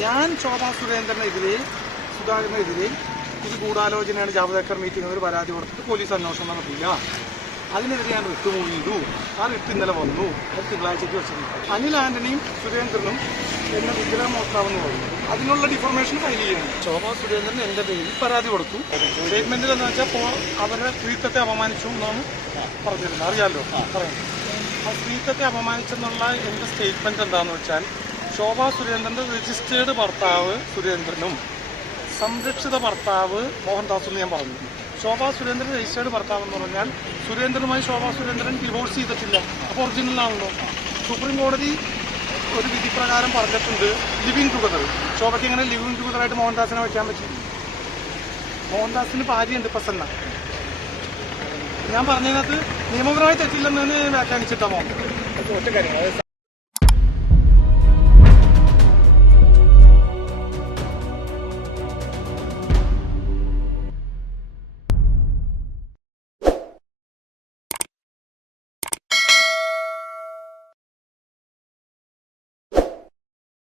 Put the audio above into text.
ഞാൻ ശോഭാ സുരേന്ദ്രനെതിരെ സുധാകരനെതിരെ ഇത് ഗൂഢാലോചനയാണ് ജാവദേക്കർ മീറ്റിംഗിൽ എന്നൊരു പരാതി കൊടുത്തിട്ട് പോലീസ് അന്വേഷണം നടത്തിയില്ല. അതിനെതിരെ ഞാൻ റിട്ട് മൂവ് ചെയ്തു ആ റിട്ട് ഇന്നലെ വന്നു. അത് തിങ്കളാഴ്ചയ്ക്ക് വെച്ചിട്ടുണ്ട്. അനിൽ ആന്റണിയും സുരേന്ദ്രനും എന്നെ വിഗ്രഹമോഷ്ടാവെന്ന് പറഞ്ഞു. അതിനുള്ള ഡിഫർമേഷൻ ഫയൽ ചെയ്യണം. ശോഭാ സുരേന്ദ്രൻ എന്റെ പേരിൽ പരാതി കൊടുത്തു. സ്റ്റേറ്റ്മെന്റിൽ എന്ന് വെച്ചാൽ അവരുടെ സ്ത്രീത്വത്തെ അപമാനിച്ചു എന്നാണ് പറഞ്ഞിരുന്നത്. അറിയാമല്ലോ പറയാം ആ സ്ത്രീത്വത്തെ അപമാനിച്ചെന്നുള്ള എന്റെ സ്റ്റേറ്റ്മെന്റ് എന്താണെന്ന് വെച്ചാൽ ശോഭാ സുരേന്ദ്രന്റെ രജിസ്റ്റേർഡ് ഭർത്താവ് സുരേന്ദ്രനും സംരക്ഷിത ഭർത്താവ് മോഹൻദാസ് എന്ന് ഞാൻ പറഞ്ഞു. ശോഭാ സുരേന്ദ്രൻ രജിസ്റ്റേർഡ് ഭർത്താവ് എന്ന് പറഞ്ഞാൽ സുരേന്ദ്രനുമായി ശോഭാ സുരേന്ദ്രൻ ഡിവോഴ്സ് ചെയ്തിട്ടില്ല. അപ്പോൾ ഒറിജിനൽ ആണല്ലോ. സുപ്രീം കോടതി ഒരു വിധി പ്രകാരം പറഞ്ഞിട്ടുണ്ട് ലിവിങ് ടുഗദർ ശോഭയ്ക്ക് എങ്ങനെ ലിവിങ് ടുഗദറായിട്ട് മോഹൻദാസിനെ വയ്ക്കാൻ പറ്റും? മോഹൻദാസിന് ഭാര്യയുണ്ട് പ്രസന്ന. ഞാൻ പറഞ്ഞതിനകത്ത് നിയമപരമായി തെറ്റില്ലെന്ന് വ്യാഖ്യാനിച്ചിട്ടാ മോഹൻ